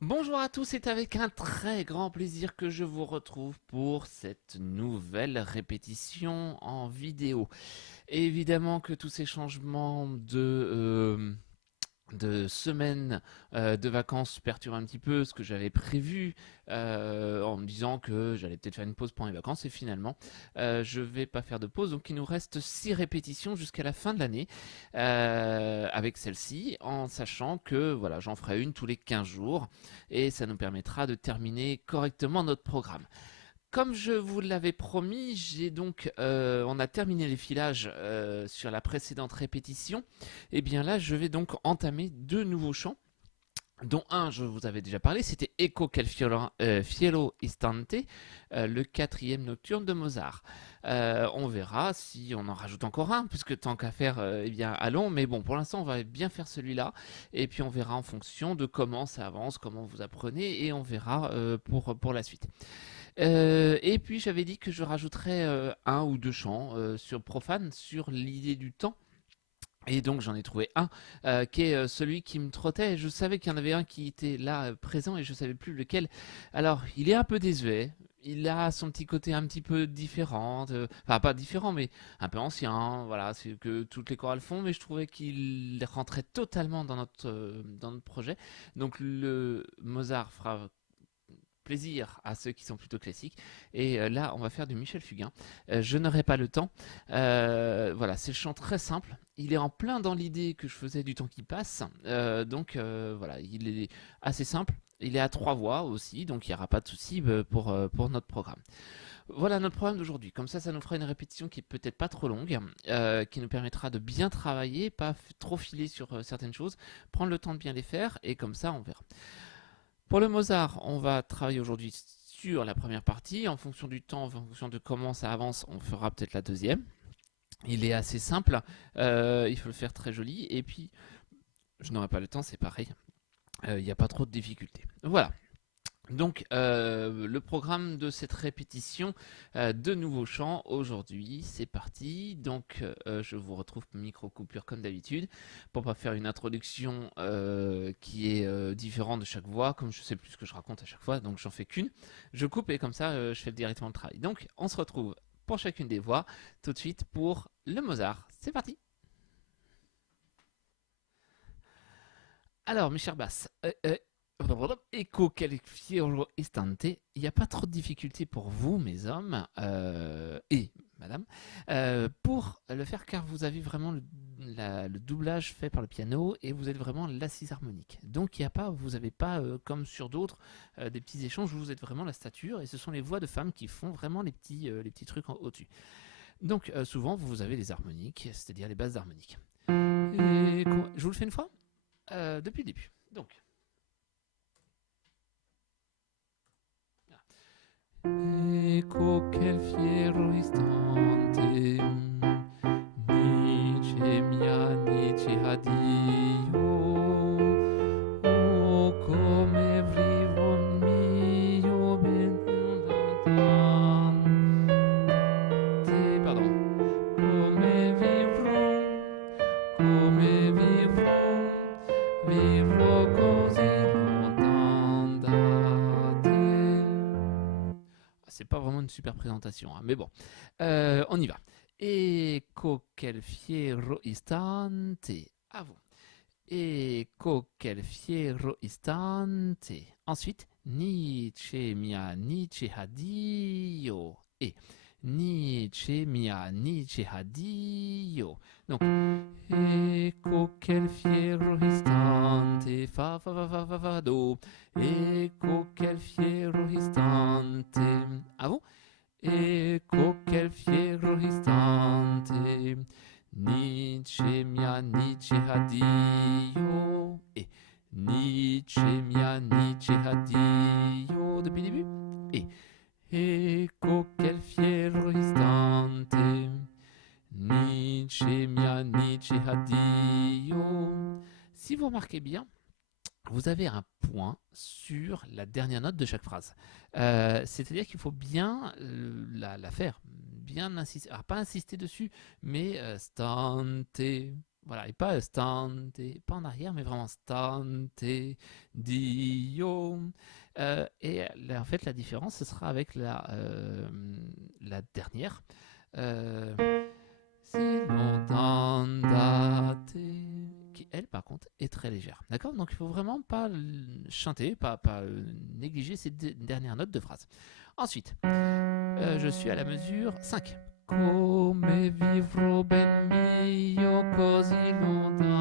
Bonjour à tous, c'est avec un très grand plaisir que je vous retrouve pour cette nouvelle répétition en vidéo. Évidemment que tous ces changements de semaines de vacances perturbent un petit peu ce que j'avais prévu en me disant que j'allais peut-être faire une pause pendant les vacances et finalement je vais pas faire de pause, donc il nous reste 6 répétitions jusqu'à la fin de l'année avec celle-ci, en sachant que voilà, j'en ferai une tous les 15 jours et ça nous permettra de terminer correctement notre programme. Comme je vous l'avais promis, on a terminé les filages sur la précédente répétition. Et bien là, je vais donc entamer deux nouveaux chants, dont un, je vous avais déjà parlé, c'était Eco quel fiero istante, le quatrième nocturne de Mozart. On verra si on en rajoute encore un, puisque tant qu'à faire, eh bien, allons. Mais bon, pour l'instant, on va bien faire celui-là. Et puis, on verra en fonction de comment ça avance, comment vous apprenez, et on verra pour la suite. Et puis j'avais dit que je rajouterais un ou deux chants sur profane sur l'idée du temps. Et donc j'en ai trouvé un qui est celui qui me trottait. Je savais qu'il y en avait un qui était là présent et je savais plus lequel. Alors il est un peu désuet. Il a son petit côté un petit peu différent, enfin pas différent mais un peu ancien, voilà, c'est que toutes les chorales font, mais je trouvais qu'il rentrait totalement dans notre projet. Donc le Mozart fera plaisir à ceux qui sont plutôt classiques. Et là, on va faire du Michel Fugain. Je n'aurai pas le temps. Voilà, c'est le chant très simple. Il est en plein dans l'idée que je faisais du temps qui passe. Voilà, il est assez simple. Il est à trois voix aussi, donc il n'y aura pas de souci pour notre programme. Voilà notre programme d'aujourd'hui. Comme ça nous fera une répétition qui est peut-être pas trop longue, qui nous permettra de bien travailler, pas trop filer sur certaines choses, prendre le temps de bien les faire, et comme ça, on verra. Pour le Mozart, on va travailler aujourd'hui sur la première partie. En fonction du temps, en fonction de comment ça avance, on fera peut-être la deuxième. Il est assez simple, il faut le faire très joli. Et puis, je n'aurai pas le temps, c'est pareil. Il n'y a pas trop de difficultés. Voilà. Donc, le programme de cette répétition de nouveaux chants aujourd'hui, c'est parti. Donc, je vous retrouve micro coupure comme d'habitude pour pas faire une introduction qui est différente de chaque voix, comme je sais plus ce que je raconte à chaque fois, donc j'en fais qu'une. Je coupe et comme ça, je fais directement le travail. Donc, on se retrouve pour chacune des voix tout de suite pour le Mozart. C'est parti. Alors, mes chers basses, Eco qualifiero istante, il n'y a pas trop de difficultés pour vous, mes hommes, et madame, pour le faire car vous avez vraiment le doublage fait par le piano et vous êtes vraiment l'assise harmonique. Donc il y a pas, vous n'avez pas, comme sur d'autres, des petits échanges, vous êtes vraiment la stature et ce sont les voix de femmes qui font vraiment les petits trucs au-dessus. Donc souvent vous avez les harmoniques, c'est-à-dire les bases harmoniques. Je vous le fais une fois depuis le début. Donc. Ecco che il fiero istante, dice mia, dice addio. Oh, come vivo mio pardon. Come vivrò così lontano da te. C'est pas vraiment une super présentation, hein, mais bon, on y va. Ecco quel fiero istante. À vous. Ecco quel fiero istante. Ensuite, Nietzsche mia, Nietzsche addio. Et Nietzsche mia, Nietzsche addio. Donc, ecco quel fiero istante. Fa, fa, fa, fa, fa, fa, do. Ecco quel fiero istante. À vous. Ecco quel fiero istante. Nietzsche mia, Nietzsche addio. Et Nietzsche mia, Nietzsche addio. Depuis le début. Et ecco quel fiero istante. Nietzsche mia, Nietzsche addio. Si vous remarquez bien, vous avez un point sur la dernière note de chaque phrase. C'est-à-dire qu'il faut bien la faire, bien insister, alors pas insister dessus, mais stante. Voilà, et pas stante, pas en arrière, mais vraiment stante, dio. Et là, en fait, la différence, ce sera avec la dernière. Si longtemps date, qui elle, par contre, est très légère. D'accord. Donc, il faut vraiment pas chanter, pas négliger ces dernières notes de phrase. Ensuite, je suis à la mesure 5. Come vivrò ben mio così lontandate.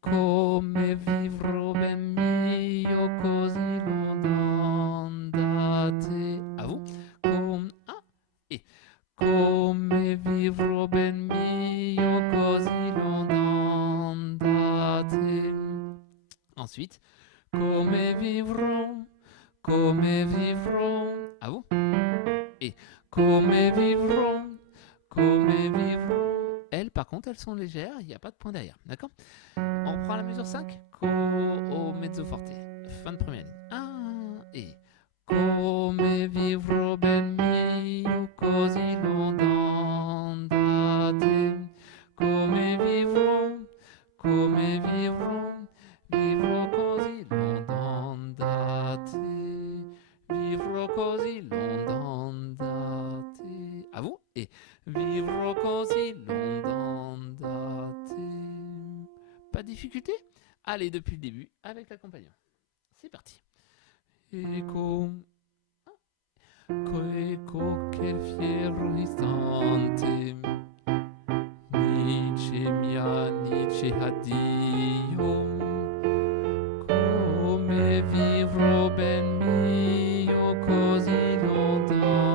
Come vivrò ben mio così lontandate. À vous. Comme un et. Come vivrò ben mio così lontandate. Ensuite, come vivrò. Come vivrò. À vous. Et come vivrò. Come vivrò. Elles, par contre, elles sont légères, il n'y a pas de point derrière. D'accord. On reprend la mesure 5. Co au mezzo forte. Fin de première ligne. 1 et. Come vivrò ben mio così lontandate. Come vivrò. Come vivrò. Vivrò così lontandate. Vivrò così lontandate. À vous. Et vivrò così lontandate. Pas de difficulté? Allez, depuis le début, avec l'accompagnant. C'est parti. Ecco quel fiero istante. Nice mia, nice addio. Come vivrò ben mio così lontandate.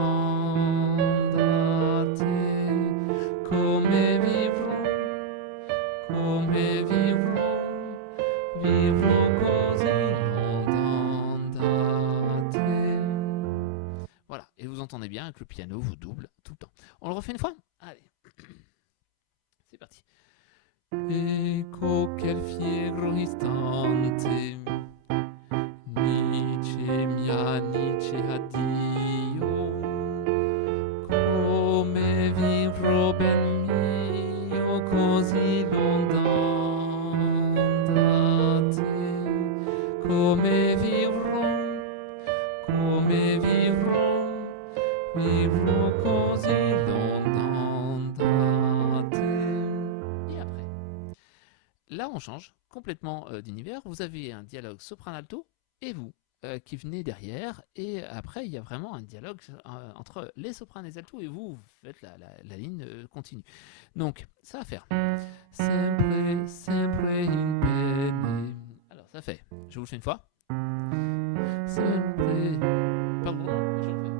Come vivrò così lontandate. Voilà, et vous entendez bien que le piano vous double tout le temps. On le refait une fois? Allez, c'est parti. Ecco quel fiero istante. Nice mia, nice addio. Come vivrò ben mio così lontandate. Come vivrò così lontandate. Et après, là on change complètement d'univers. Vous avez un dialogue sopran-alto et vous qui venez derrière, et après il y a vraiment un dialogue entre les sopranes et les altos, et vous faites la ligne continue. Donc ça va faire sempre, sempre in pene. Alors ça fait, je vous le fais une fois. Sempre, pardon, je le fais.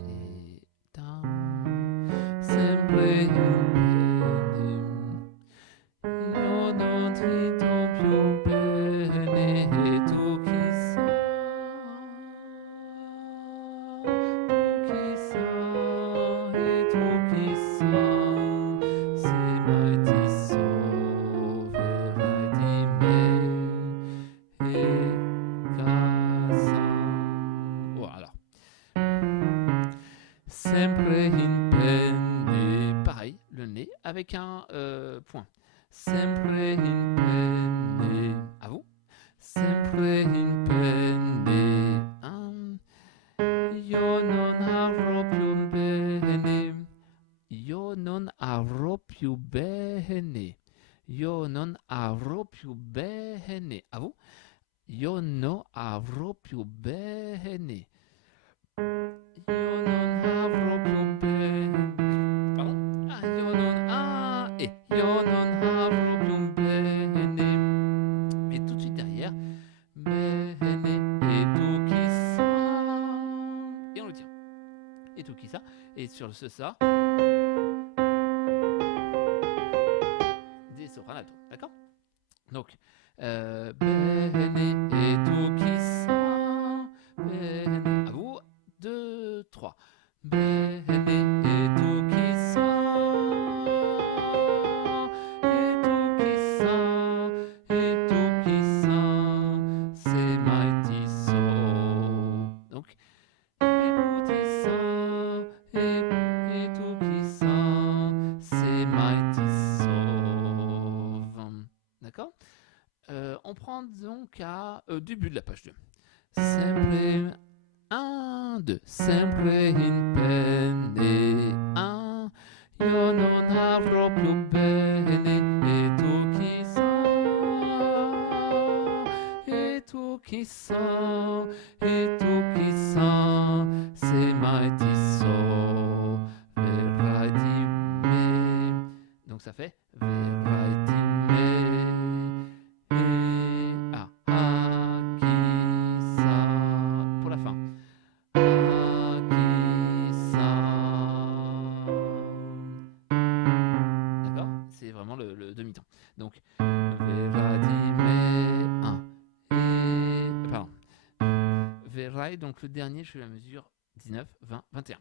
Et down, sempre in pene. Io non ti do più bene, e tu chissà, se mai ti soverai di me e casa. Voilà. Sempre in penne. Pareil, le nez avec un point. Sempre in penne. À vous. Sempre in penne. Io non avrò più bene. Io non avrò più bene. Io non avrò più bene. À vous. Io non avrò più bene. Io non avrò più bene. Pardon. Io non io non avrò più bene. Et tout de suite derrière, bene, et tu chissà. Et on le tient. Et tu chissà. Et sur ce ça, des sopranato. D'accord? Donc, bene, et tu chissà. Bene. À vous. 2, 3. Bene, et tu chissà. Et tu chissà, se mai ti so. Donc, écoutez ça. donc au début de la page 2. Sempre 1, 2. Sempre in penne 1. Io non avrò più bene. E tu chissà. E tu chissà. E tu chissà. Se mai ti verrai di me. Donc ça fait verrai di me. Et chissà. Pour la fin. Chissà. D'accord? C'est vraiment le demi-temps. Donc verrai di me. 1. Et. Pardon. Verrai, donc le dernier, je fais la mesure 19, 20, 21.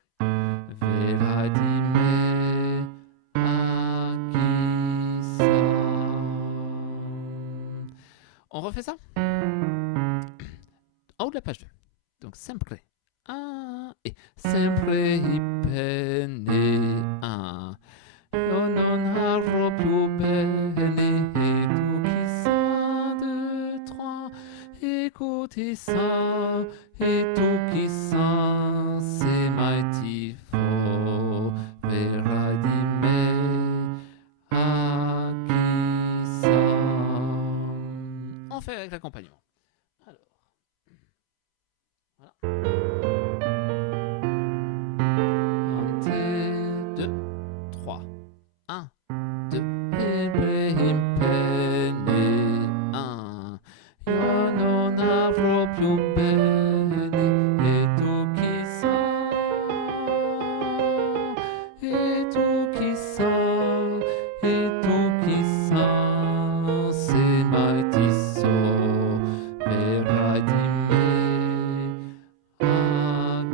Verrai di me chissà. On refait ça en haut de la page 2. Donc sempre 1 et sempre i penne 1. Io non avrò più bene. E tu chissà 2, 3. Écoutez ça, et tout qui sent, c'est mai ti verrai di me, chissà. On fait avec l'accompagnement. Alors, voilà. 1, 2, 3. 1, 2, et penne 1. Io non avrò più bene, e tu chissà, e tu chissà, e tu chissà, se mai ti verrai di me,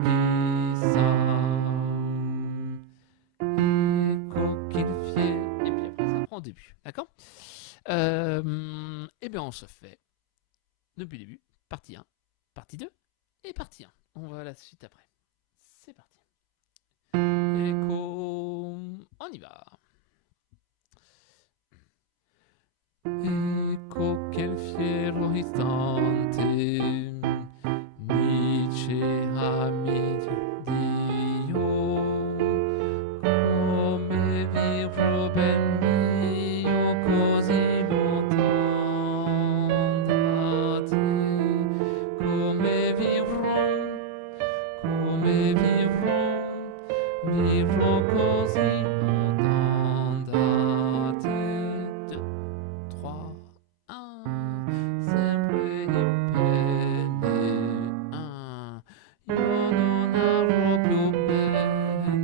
chissà. Ecco qu'il fier. Et puis après ça prend au début, d'accord? Et bien on se fait depuis le début, partie 1, partie 2 et partie 1. On va à la suite après. C'est parti. Ecco, on y va. Ecco quel fiero istante diceami Dio, come vivrò ben mio così lontano da te, come vivrò così lontano da te. 2, 3, 1, sempre in penne 1. Io non avrò più bene,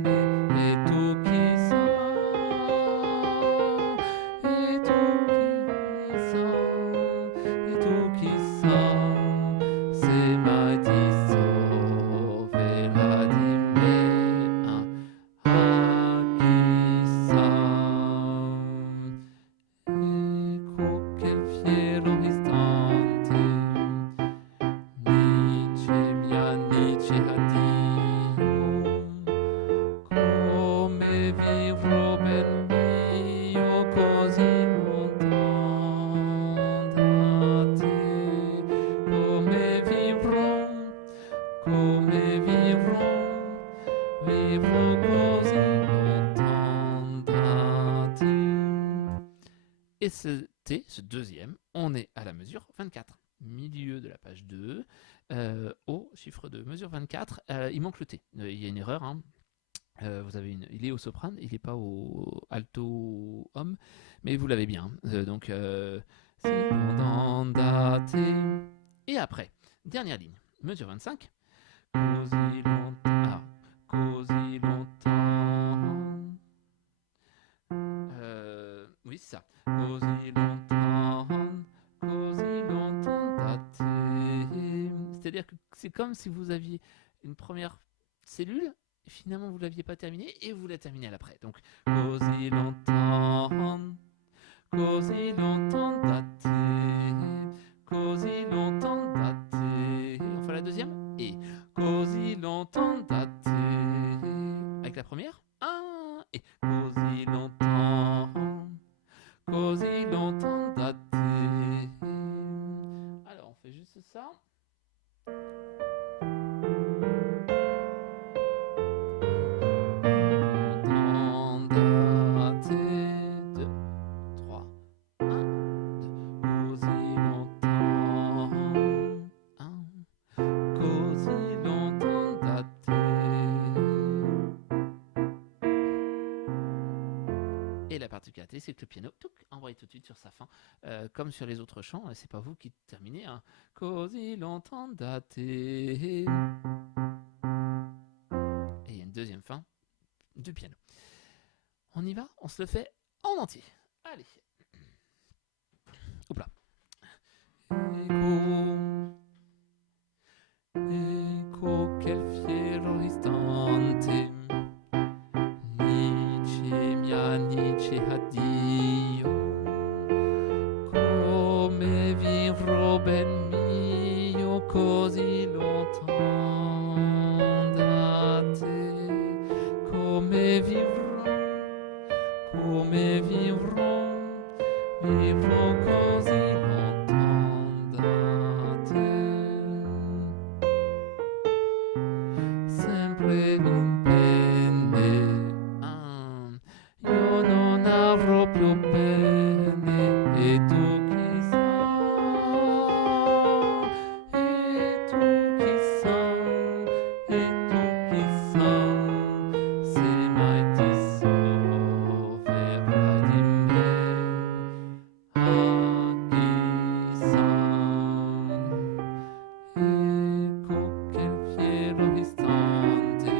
e tu chissà, e tu chissà, e tu chissà, se mai ti verrai di me, chissà. Ecco che fiero istante dice addio, come vivrò ben mio così lontano da te, come vivrò così lontano da te. Et ce deuxième, on est à la mesure 24, milieu de la page 2, au chiffre de mesure 24, il manque le T, il y a une erreur, hein. Vous avez il est au soprane, il n'est pas au alto homme, mais vous l'avez bien. Donc, si andate. Et après, dernière ligne, mesure 25, così lontano, così lontano. Oui, c'est ça. Così lontano da te. C'est-à-dire que c'est comme si vous aviez une première cellule, et finalement vous ne l'aviez pas terminée, et vous la terminez à l'après. Donc, così lontano da te, così lontano da te. On fait la deuxième, et così lontano da te. Avec la première, 1, et così lontano da te. Alors, Et la particularité, c'est que le piano embraye tout de suite sur sa fin, comme sur les autres chants. C'est pas vous qui terminez. Hein. Così longtemps daté. Et il y a une deuxième fin du piano. On y va, on se le fait en entier. Allez. Hop là. Ecco quel fiero istante. Nice mia nice addio. Come vivrò ben mio così lontano da te. Come vivrò, vivrò così lontano da te. Sempre in penne, io non avrò più pene, e tu chissà, e tu chissà, e tu chissà, se mai ti soffrirai di me, chissà. Ecco che fiero istante,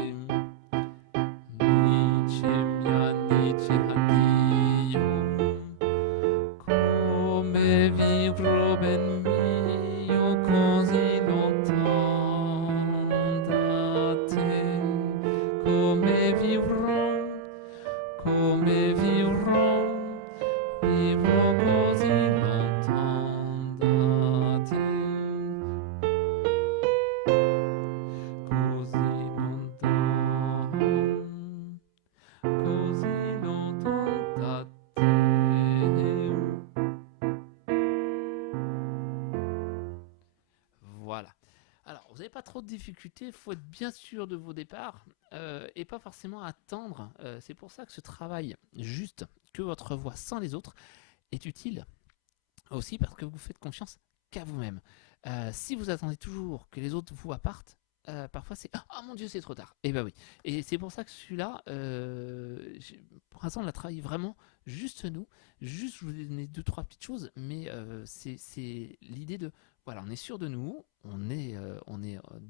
nice mia nice addio, come vivrò ben mio così lontano da te, come vivrò, vivrò così lontano da te. Così lontano da te. Voilà. Alors, vous n'avez pas trop de difficultés, il faut être bien sûr de vos départs et pas forcément attendre. C'est pour ça que ce travail juste, que votre voix sans les autres, est utile aussi parce que vous faites confiance qu'à vous-même. Si vous attendez toujours que les autres voix partent, parfois c'est « Ah mon Dieu, c'est trop tard !» Et bah oui. Et c'est pour ça que celui-là, pour l'instant, on l'a travaillé vraiment juste nous. Juste, je vous ai donné 2-3 petites choses, mais c'est l'idée de voilà, on est sûr de nous, on est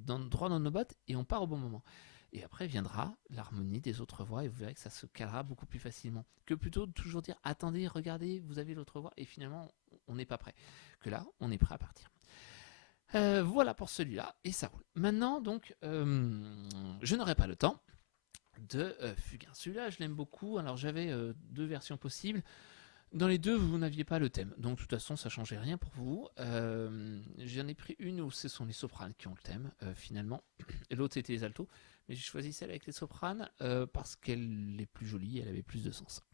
droit dans nos bottes et on part au bon moment. Et après viendra l'harmonie des autres voix et vous verrez que ça se calera beaucoup plus facilement. Que plutôt de toujours dire attendez, regardez, vous avez l'autre voix et finalement on n'est pas prêt. Que là, on est prêt à partir. Voilà pour celui-là et ça roule. Maintenant donc, je n'aurai pas le temps de Fugain. Celui-là, je l'aime beaucoup. Alors j'avais 2 versions possibles. Dans les deux, vous n'aviez pas le thème. Donc, de toute façon, ça ne changeait rien pour vous. J'en ai pris une où ce sont les sopranes qui ont le thème, finalement. Et l'autre, c'était les altos. Mais j'ai choisi celle avec les sopranes parce qu'elle est plus jolie, elle avait plus de sens.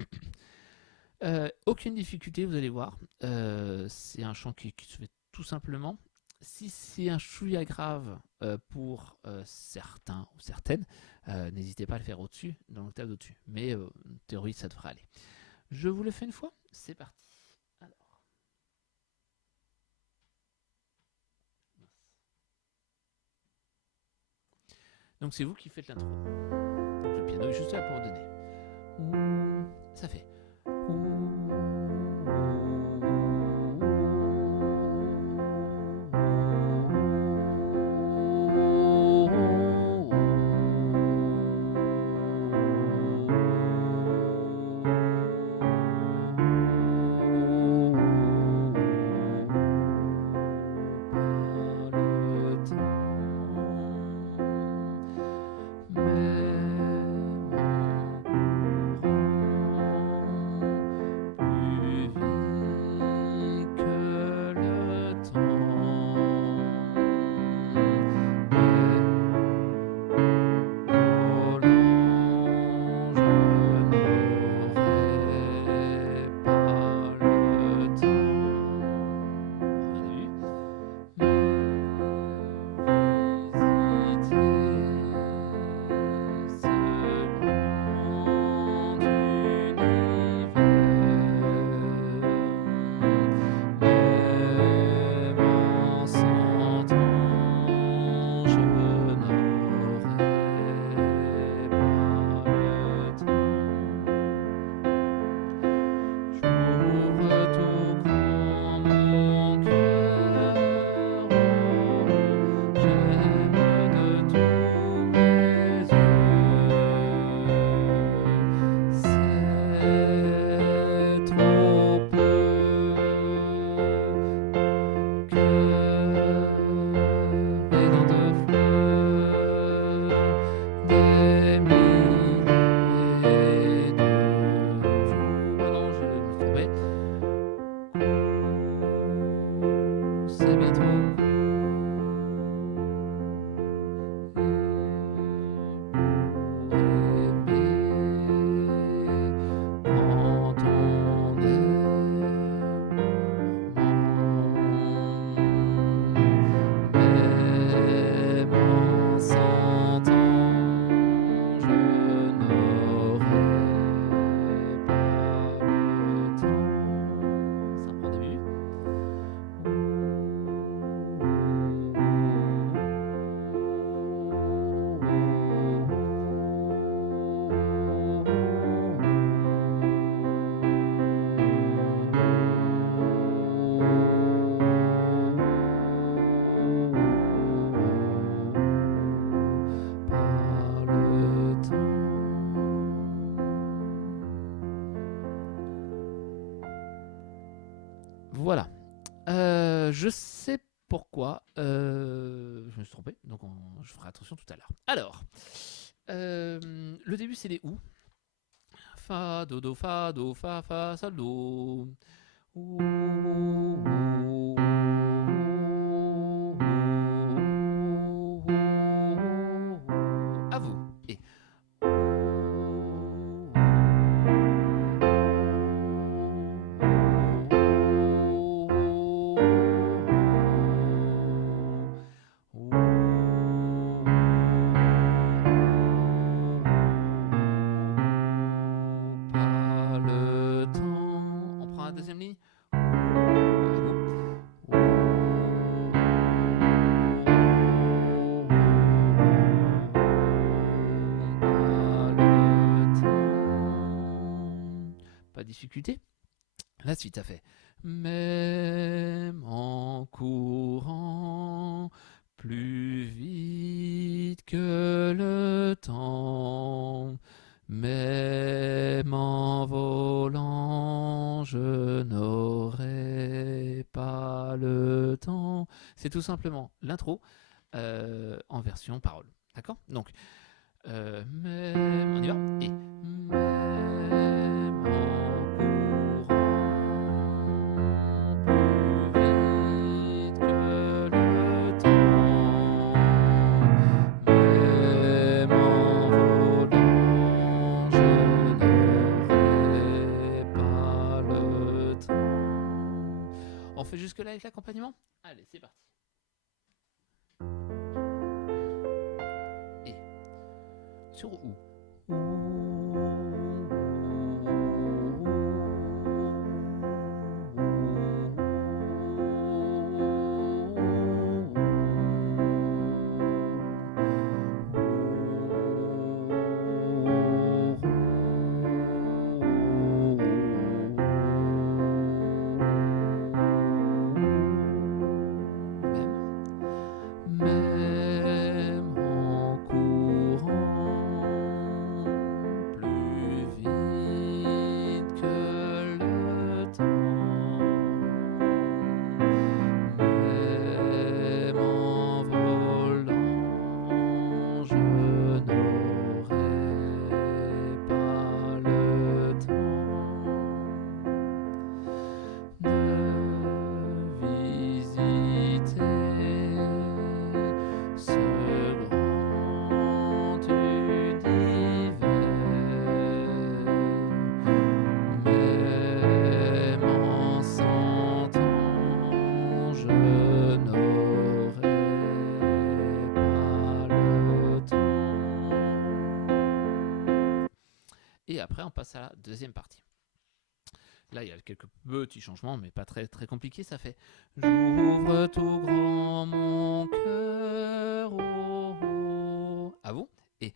Aucune difficulté, vous allez voir. C'est un chant qui se fait tout simplement. Si c'est un chouïa grave pour certains ou certaines, n'hésitez pas à le faire au-dessus, dans l'octave d'au-dessus. Mais en théorie, ça devrait aller. Je vous le fais une fois, c'est parti. Alors. Donc c'est vous qui faites l'intro. Donc le piano est juste là pour donner. Ça fait. Voilà. Je sais pourquoi. Je me suis trompé, donc je ferai attention tout à l'heure. Alors, le début, c'est les ou. Fa, do, fa, sol, do. Ou, à vous. Et pas le temps. On prend la deuxième ligne. Pas de difficulté. La suite, ça fait même en courant plus vite que le temps, même en volant, je n'aurai pas le temps. C'est tout simplement l'intro en version parole. D'accord? Donc, même, on y va. Et même en on fait jusque-là avec l'accompagnement? Allez, c'est parti. Et sur où? Même en courant plus vite que le temps, même en volant, je n'aurai pas le temps de visiter ce grand univers, même en 100 ans, je n'aurai pas le temps. Et après, on passe à la deuxième partie. Là, il y a quelques petits changements, mais pas très, très compliqués. Ça fait j'ouvre tout grand mon cœur. Oh, oh. À vous. Et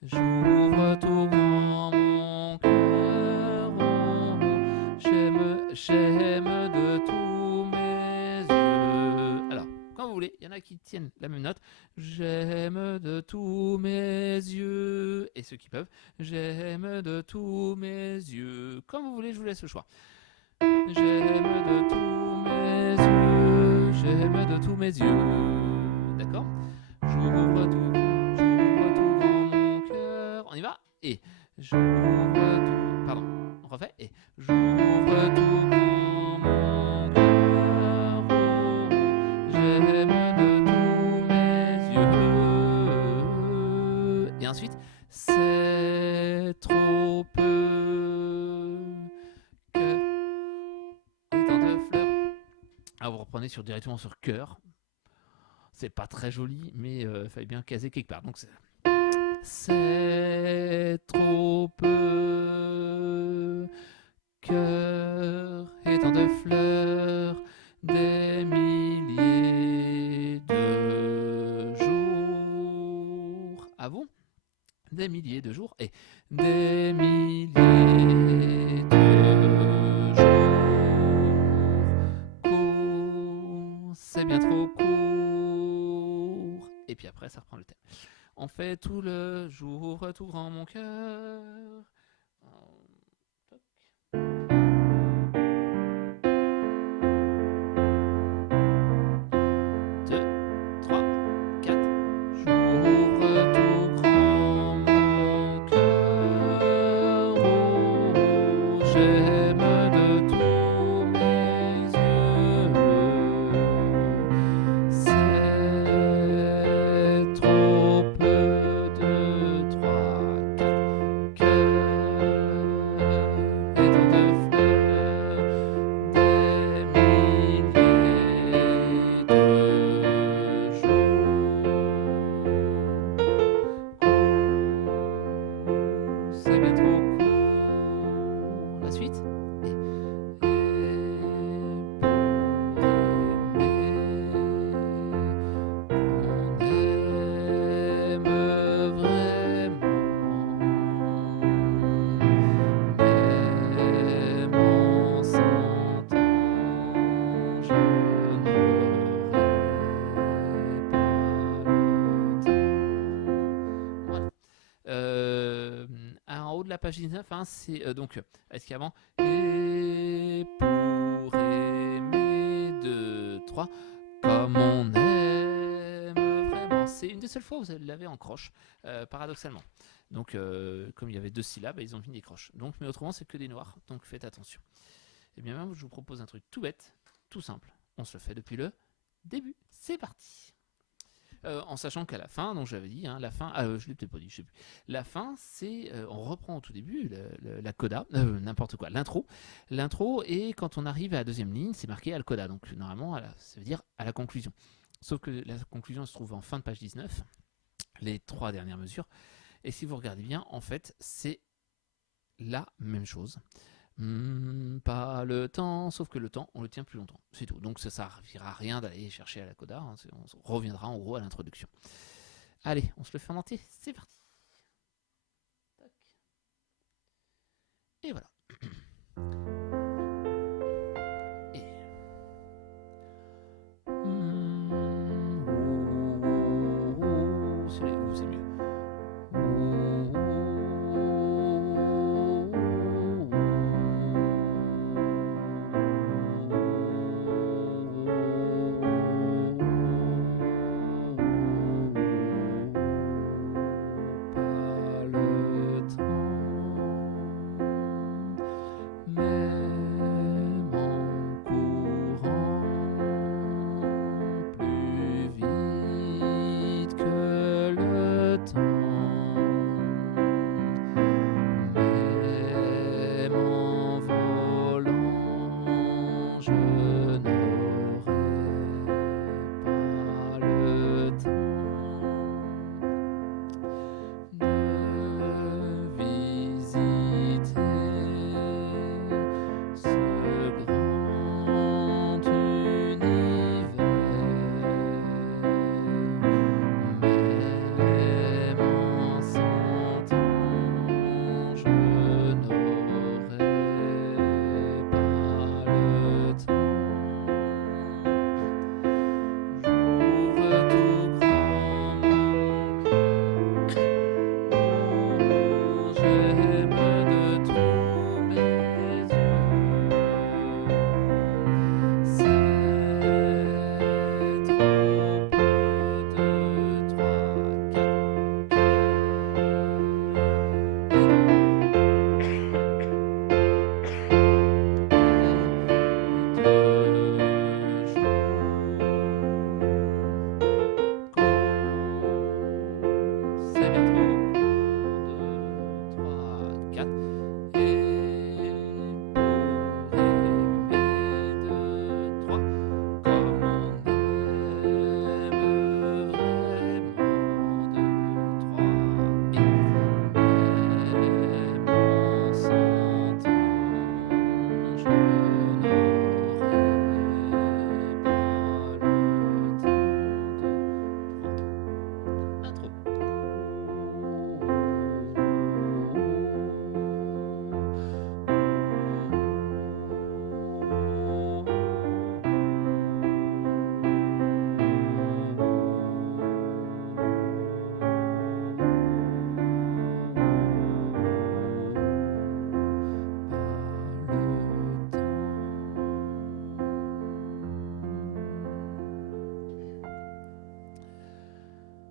j'ouvre tout grand mon cœur. Oh, oh. J'aime de tous mes yeux. Alors, quand vous voulez, il y en a qui tiennent la même note. J'aime de tous mes yeux. Et ceux qui peuvent, j'aime de tous mes yeux. Comme vous voulez, je vous laisse le choix. J'aime de tous mes yeux, j'aime de tous mes yeux. D'accord? J'ouvre tout grand mon cœur. On y va? Et j'ouvre tout. Pardon, on refait. Et j'ouvre tout grand mon cœur. Oh, j'aime de tous mes yeux. Et ensuite, c'est trop peu que étant de fleurs. Alors vous reprenez directement sur cœur. C'est pas très joli, mais il fallait bien caser quelque part. Donc c'est trop peu. Cœur étant de fleurs, des milliers de jours. À vous? Des milliers de jours et des milliers de jours. C'est bien trop court. Et puis après, ça reprend le thème. On fait tout le jour, tout grand mon cœur. j'aime de tous mes yeux. C'est trop peu de 3, 4 cœurs et tant de fleurs, des milliers de jours. C'est bien trop court. La suite. Et pour aimer, on aime vraiment. Même en 100 ans, je n'aurai pas le temps. Voilà. En haut de la page 19, hein, c'est donc, est-ce qu'il y a avant et pour aimer 2, 3, comme on aime vraiment. C'est une des seules fois où vous l'avez en croche, paradoxalement. Donc, comme il y avait 2 syllabes, ils ont mis des croches. Donc, mais autrement, c'est que des noirs. Donc, faites attention. Et bien, même, je vous propose un truc tout bête, tout simple. On se le fait depuis le début. C'est parti. En sachant qu'à la fin, donc j'avais dit, hein, la fin, je l'ai peut-être pas dit, je sais plus. La fin, c'est, on reprend au tout début la coda, n'importe quoi, l'intro. L'intro, et quand on arrive à la deuxième ligne, c'est marqué al coda. Donc normalement, ça veut dire à la conclusion. Sauf que la conclusion se trouve en fin de page 19, les 3 dernières mesures. Et si vous regardez bien, en fait, c'est la même chose. Pas le temps, sauf que le temps, on le tient plus longtemps. C'est tout. Donc ça servira à rien d'aller chercher à la coda. Hein, on reviendra en gros à l'introduction. Allez, on se le fait en entier. C'est parti. Tac. Et voilà. Et... c'est mieux.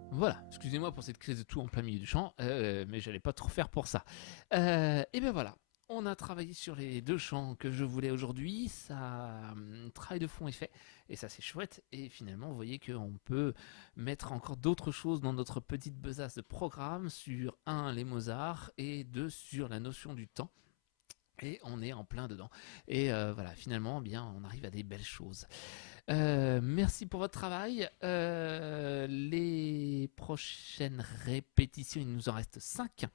Voilà, excusez-moi pour cette crise de tout en plein milieu du chant, mais j'allais pas trop faire pour ça. Et bien voilà, On a travaillé sur les 2 chants que je voulais aujourd'hui, ça, travail de fond est fait, et ça c'est chouette, et finalement vous voyez qu'on peut mettre encore d'autres choses dans notre petite besace de programme sur un les Mozart, et 2 sur la notion du temps. Et on est en plein dedans. Et voilà, finalement, bien, on arrive à des belles choses. Merci pour votre travail. Les prochaines répétitions, il nous en reste 5.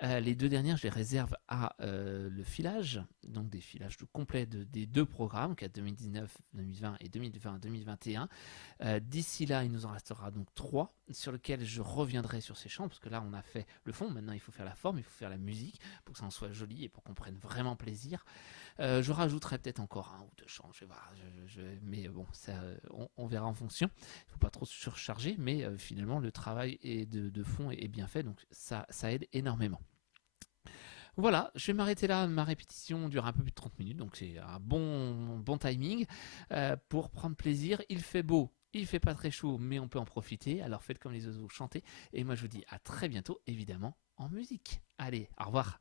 Les 2 dernières, je les réserve à le filage, donc des filages complets des 2 programmes, 2019-2020 et 2020-2021. D'ici là, il nous en restera donc 3 sur lesquels je reviendrai sur ces chants, parce que là, on a fait le fond, maintenant il faut faire la forme, il faut faire la musique, pour que ça en soit joli et pour qu'on prenne vraiment plaisir. Je rajouterai peut-être encore 1 ou 2 chants, je vais voir, mais bon, ça, on verra en fonction. Il ne faut pas trop se surcharger, mais finalement, le travail de fond est bien fait, donc ça aide énormément. Voilà, je vais m'arrêter là. Ma répétition dure un peu plus de 30 minutes, donc c'est un bon timing pour prendre plaisir. Il fait beau, il fait pas très chaud, mais on peut en profiter. Alors faites comme les oiseaux, chantez. Et moi je vous dis à très bientôt, évidemment, en musique. Allez, au revoir.